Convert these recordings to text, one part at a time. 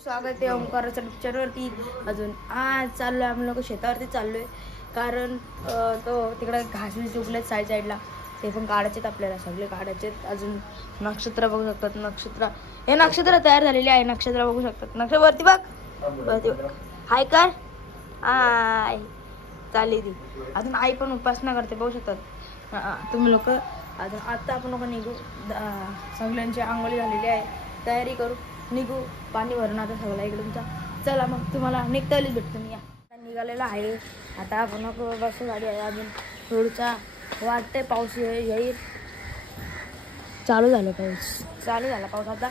स्वागत आहे ओंकाराच्या पिक्चरवरती। अजून आज चाललोय आम्ही लोक शेतावरती चाललोय, कारण तो तिकडे घास बी चुकलेत साईडला, ते पण काढायचेत आपल्याला, सगळे काढायचेत। अजून नक्षत्र बघू शकतात, नक्षत्र हे नक्षत्र तयार झालेले आहे, नक्षत्र बघू शकतात। नक्षत्र वरती बघ, वरती बघ, हाय कर, आय चालली ती। अजून आई पण उपासना करते, बघू शकतात तुम्ही लोक। अजून आता आपण लोक निघू, सगळ्यांची आंघोळी झालेली आहे, तयारी करू, निघू। पाणी भरून आता सगळं इकडे तुमचा। चला मग तुम्हाला निघतालीच भेटतो मी। आता निघालेला आहे, आता आपण बसू गाडी आहे। अजून थोडसा वाटते पाऊस येईल, चालू झाला पाऊस आता,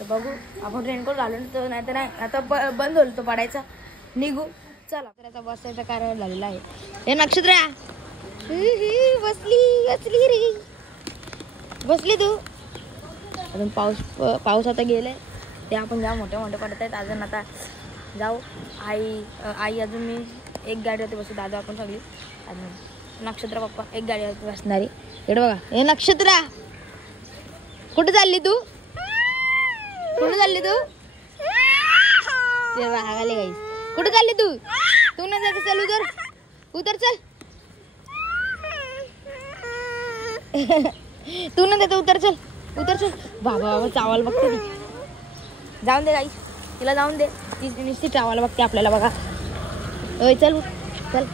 तर बघू। आपण रेनकोट घालून तो, नाही तर नाही, आता बंद होईल तो पडायचा, निघू चला। तर आता बसायचा कार्य झालेला आहे। हे नक्षत्र बसली तू। अजून पाऊस आता गेले, ते आपण जाऊ मोठे पडत आहेत। अजून आता जाऊ, आई अजून मी एक गाडीवरती बसू, दादा आपण सगळी। अजून नक्षत्र पप्पा एक गाडीवरती बसणारी। इकडे बघा, हे नक्षत्र कुठे चालली तू, रागाले गाईस, कुठे चालली तू नाही जायचं, चल उतर चल तू नाही जायचं, उतर चल बाबा चावाल बघते ती, जाऊन दे गाईस, तिला जाऊन दे, ती नुसती चावायला बघते आपल्याला बघा। ओय चल चल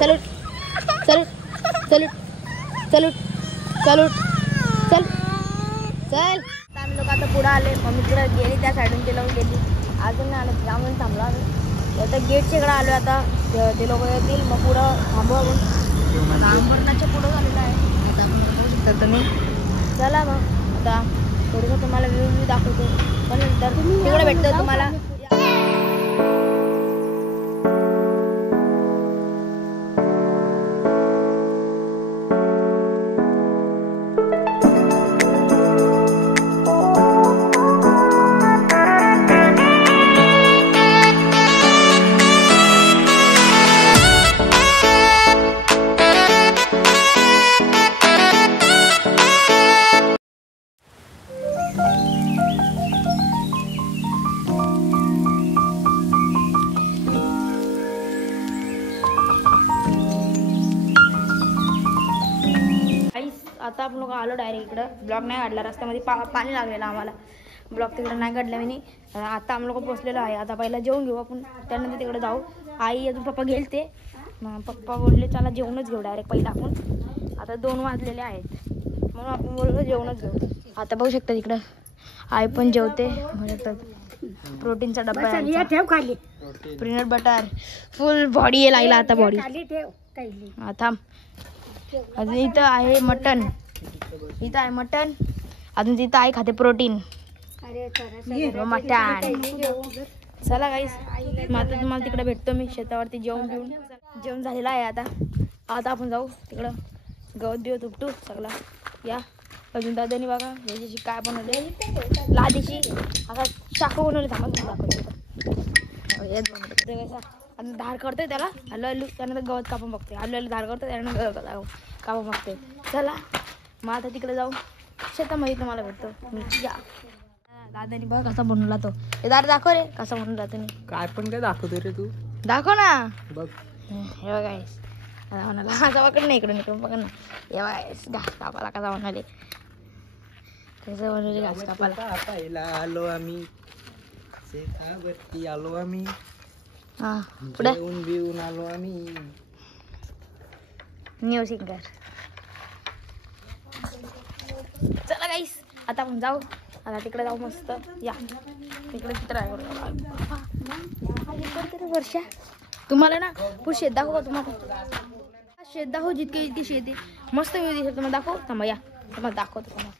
चल चल चल चल चल चल चल। आम्ही लोक आता पुढे आले, मम्मी तिकडे गेली, त्या साईडून ते लोक गेली, अजून नाही आलं, त्यामुळे थांबलो आम्ही। आता गेटच्या इकडे आलो, आता ते लोक येतील, मग पुढं थांबू आपण। आंबरनाच्या पुढं झालेलं आहे, आता आपण बघू शकता तुम्ही। चला मग आता थोडंसं तुम्हाला व्ह्यू दाखवतो, पण नंतर तिकडे भेटतो तुम्हाला। आता आपण लोक आलो डायरेक्ट इकडं, ब्लॉक नाही काढला, रस्त्यामध्ये पाणी लागलेलं आम्हाला, ब्लॉक तिकडे नाही काढला मी। आता आम्ही लोक पोचलेलो आहे, आता पहिला जेवून घेऊ आपण, त्यानंतर तिकडे जाऊ। आई अजून पप्पा गेलते, पप्पा बोलले चला जेवणच घेऊ डायरेक्ट पहिला आपण। आता 2 वाजलेले आहेत, म्हणून आपण बोललो जेवणच घेऊ। आता बघू शकता तिकडं आई पण जेवते, प्रोटीनचा डब्बा आहे, पीनट बटर फुल बॉडी आहे लाईला, आता बॉडी थांब। अजून इथं आहे मटन, अजून तिथं आई खाते प्रोटीन मटन। चला गाईस, आता तुम्हाला तिकडे भेटतो मी शेतावरती, जेवण झालेलं आहे। आता आपण जाऊ तिकडं, गवत बिवत उपटू सगळा या। अजून दादानी बघा याची काय बनवले, लादीची आता चाकू बनवले, थांबा हेच बनवले, आणि धार करतोय त्याला हल्लू, त्यानंतर गवत कापून बघते, हल्लू धार करतोय, त्यानंतर गवत कापून बघते। चला मग आता तिकडे जाऊ, शेतामध्ये तुम्हाला भेटतो मी या। दादानी बघ कसा बनवला तो, हे दार दाखव रे, कसा बनवला तुम्ही, काय पण काय दाखवतो रे तू, दाखव ना बघ। हे बघा असा पकड नाही, इकडून पकड ना, हे बघा घास कापाला कसा बनवले, कसं बनवले घास कापाला। आलो आम्ही शेतावरती, आलो आम्ही, हा पुढे बिवून आलो आम्ही, न्यू सिंगर। चला गाईस, आता आपण जाऊ, आता तिकडे जाऊ मस्त या, तिकडे ट्राय करू। वर्षा तुम्हाला ना पुढे शेत दाखवू का, तुम्हाला शेत दाखवू, जितकी शेत आहे मस्त व्ह्यू दिसेल तुम्हाला, दाखवू थांबा या, तुम्हाला दाखवतो तुम्हाला।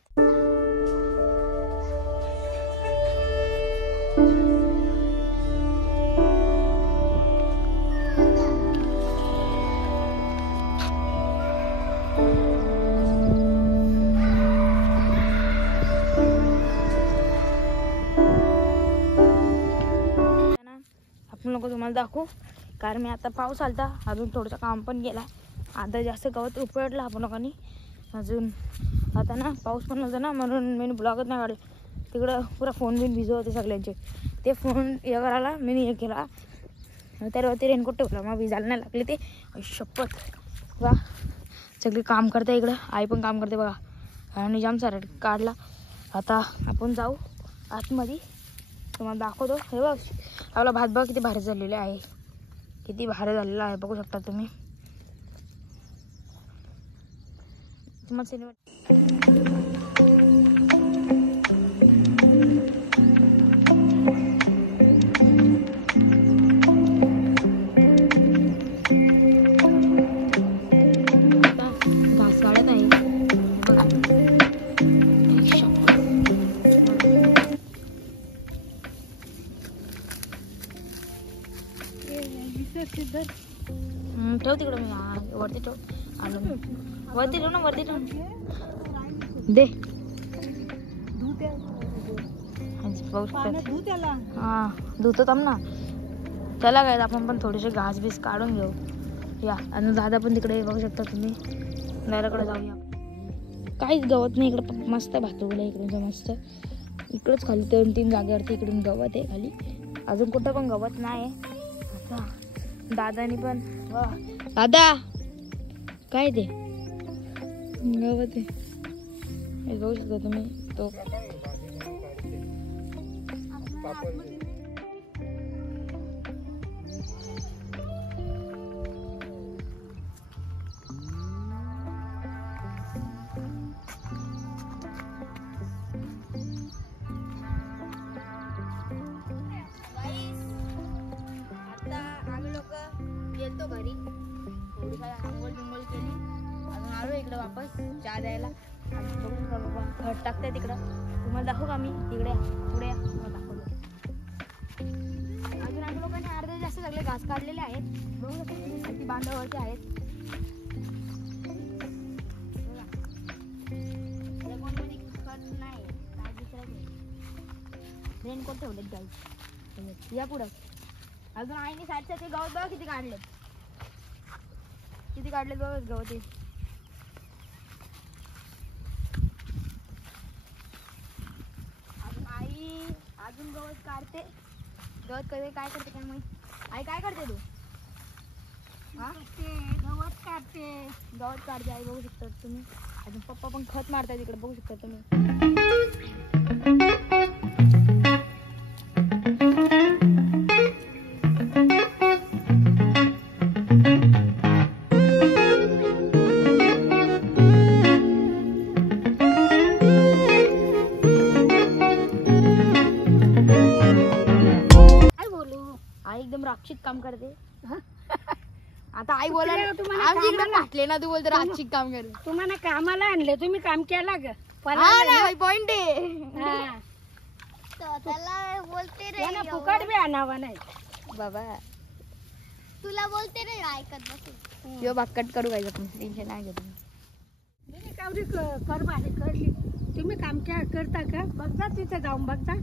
आपण लोक तुम्हाला दाखवू, कारण मी आता पाऊस आलता, अजून थोडंसं काम पण गेला, आता जास्त गवत उपटलं आपण लोकांनी, अजून आता ना पाऊस पण होता ना म्हणून मी ब्लॉगच नाही काढला. तिकडं पुरा फोन बिन भिजव होते सगळ्यांचे. ते फोन हे करायला मी हे केला त्यावरती रेनकोट ठेवला मग भिजायला नाही लागले ते. शपथ वा सगळे काम करते इकडं. आई पण काम करते बघा. आणि जाम सारा काढला. आता आपण जाऊ आतमध्ये तुम्हाला दाखवतो. हे बघ आपला भात बघ किती भारी झालेला आहे. किती भारी झालेला आहे बघू शकता तुम्ही. घास काढत आहे बघा. ठेव तिकडं मी वरती ठेव. आलो वरती ठेव ना वरती ठेव दे. हा धुतो थांब ना. चला काय आपण पण थोडेसे घास बीस काढून घेऊ या. आणि दादा पण तिकडे बघू शकता तुम्ही. दादाकडे जाऊया. काहीच गवत नाही इकडं. मस्त भात उगलं इकडून मस्त. इकडंच खाली 2-3 जागेवरती इकडून गवत आहे खाली. अजून कुठं पण गवत नाही आहे. आता दादानी पण वा दादा काय ते गवत आहे हे बघू शकता तुम्ही. तो गेलतो घरी थोडी काय आंघोळ बिंघोळ केली. अजून आलो इकडं वापस चहा द्यायला. बघू का बाबा खत टाकते तिकडं. तुम्हाला दाखवू का मी तिकडे पुढे दाखवतो. अजून आम्ही लोकांनी अर्धे जास्त सगळे घास काढलेले आहेत. बघू शकता तुम्ही किती बांधावरचे आहेत. खत नाही काय दुसरं रेनकोट ठेवलेत गाई या पुढं. अजून आईने साईडच्या ते गवत बघा किती काढलेत. किती काढलेत बघा गवत. अजून आई अजून गवत काढते. गवत कधी काय करते काय माहिती. आई काय करते तू. हा गवत काढते. गवत काढते आई बघू शकता तुम्ही. अजून पप्पा पण खत मारताय तिकडे बघू शकता तुम्ही. एकदम राक्षित काम करते. आता आई बोला घातले ना तू बोलतो राक्षित काम करते. तुम्हाला कामाला आणले तुम्ही काम केला ग. पॉइंट त्याला बोलते रे फुकट बी आणावा नाही बाबा. तुला बोलते रे ऐकत बस. यो बाग कट करू काय आपण टेन्शन नाही घेत. कावरी कर भारी करली. तुम्ही काम करता का बघता तिथे जाऊन बघता.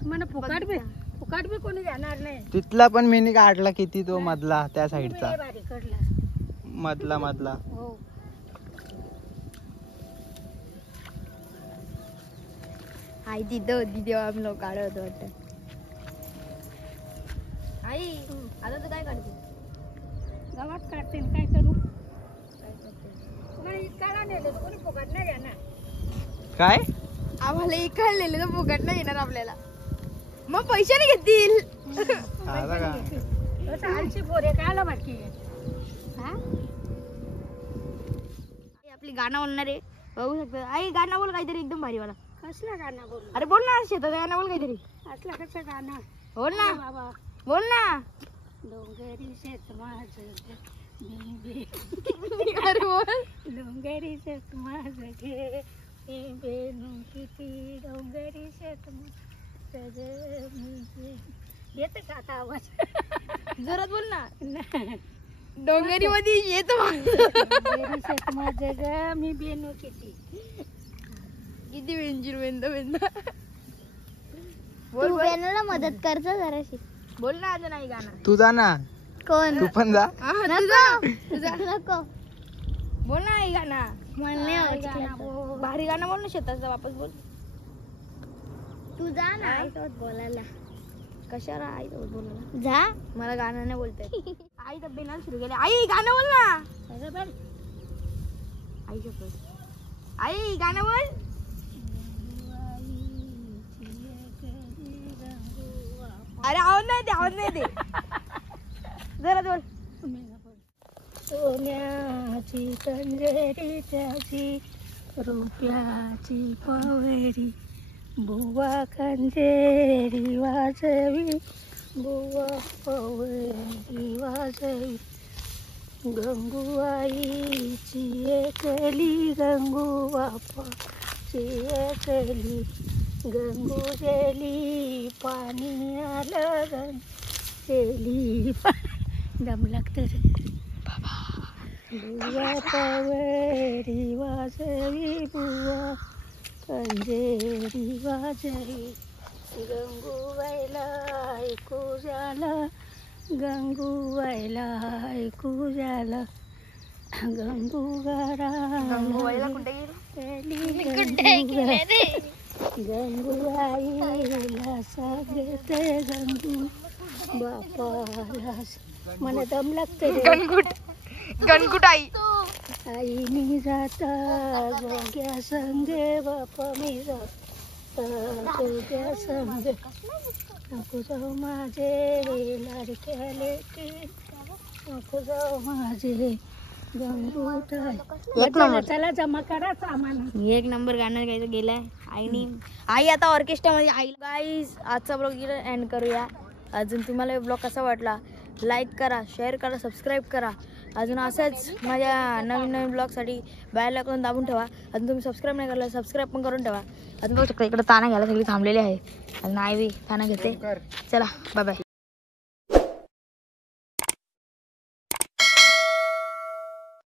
तुम्हाला फुकट बी कोणी जाणार नाही. तिथला पण मी काढला किती तो मधला त्या साईडचा भारी करला मधला हो. आई तिथं होती तेव्हा आम्ही लोक काढत होतो वाटतं. आई आता तू काय काढते. गावात काढते काय करू. नाही काढा नेलं कोणी फुकट नाही घेणार. काय आम्हाला एक काढलेले तर फुकट नाही येणार आपल्याला. मग पैशाने घेतील. आला का तसं आलशी पोरे कायला बाकी आपली गाणं बोलणार आहे बघू शकता. आई गाणं बोल काहीतरी एकदम भारी वाला. कसला गाणं बोल. अरे बोल ना शेतात गाणं बोल काहीतरी. असला कसं गाणं बोल ना बाबा. बोल ना. डोंगरी शेत माझं अरे बोल. डोंगरी शेत माझं घे बेनू किती डोंगरी शेत येत का आता आवाज. जोरात बोल ना. नाही. डोंगरी मध्ये येत डोंगरी शेत माझं ग मी बेनू किती किती वेंजीर वेंदा वेंदा. तू बेनूला मदत करतो जराशी. बोल ना अजून आई गाणं. तू जा ना. कोण तू पण जा. तुझा नको बोल ना आई गाणं. मला नाही आवडत गाणं बोल. भारी गाणं बोल ना शेताचं वापस बोल. तू जा ना आईसोबत बोलायला. कशाला आई सोबत बोलायला? जा. मला गाणं नाही बोलता येत. आई दब्बेला सुरू केले. आई गाणं बोल ना. अरे बरं. आई शपथ. आई गाणं बोल. अरे आवाज नाही दे, आवाज नाही दे. जरा बोल. सोन्याची कंजेरी त्याची रुपयाची पवेरी बुवा कंजेरी वाजवी बुवा पवेरी वाजवी गंगूबाईची एकली गंगू बापाची एकली गंगू गेली पाणी आलं गेली दम लागतं रे बुवा पवेरी वाजवी बुवा कंजेरी वाजवी गंगूबाईला ऐकू झालं गंगूबाईला ऐकू झालं गंगूबाईला कुठे गेली? गंगूबाईला सांगते गंगू बापाला मला दम लागते रे. गणकुट आई. आईनी जाता गोग्या संगे बापा मी जाता गोग्या संगे नको जाऊ माझे लाडक्या लेकी नको जाऊ माझे गंगूताई. चला जमा करा सामान. एक नंबर गाणं गायचं गेलाय आईनी. आई आता ऑर्केस्ट्रामध्ये. आई गाईज आजचा ब्लॉग इकडे एंड करूया. अजून तुम्हाला ब्लॉग कसा वाटला लाईक करा, शेअर करा, सबस्क्राईब करा. अजून असंच माझ्या नवीन नवीन ब्लॉगसाठी बायला करून दाबून ठेवा. अजून तुम्ही सबस्क्राईब नाही करला सबस्क्राईब पण करून ठेवा. अजून बघू शकता इकडे ताना घ्यायला सगळी थांबलेली आहे. अजून आई बी ताना घेते. चला बाय बाय.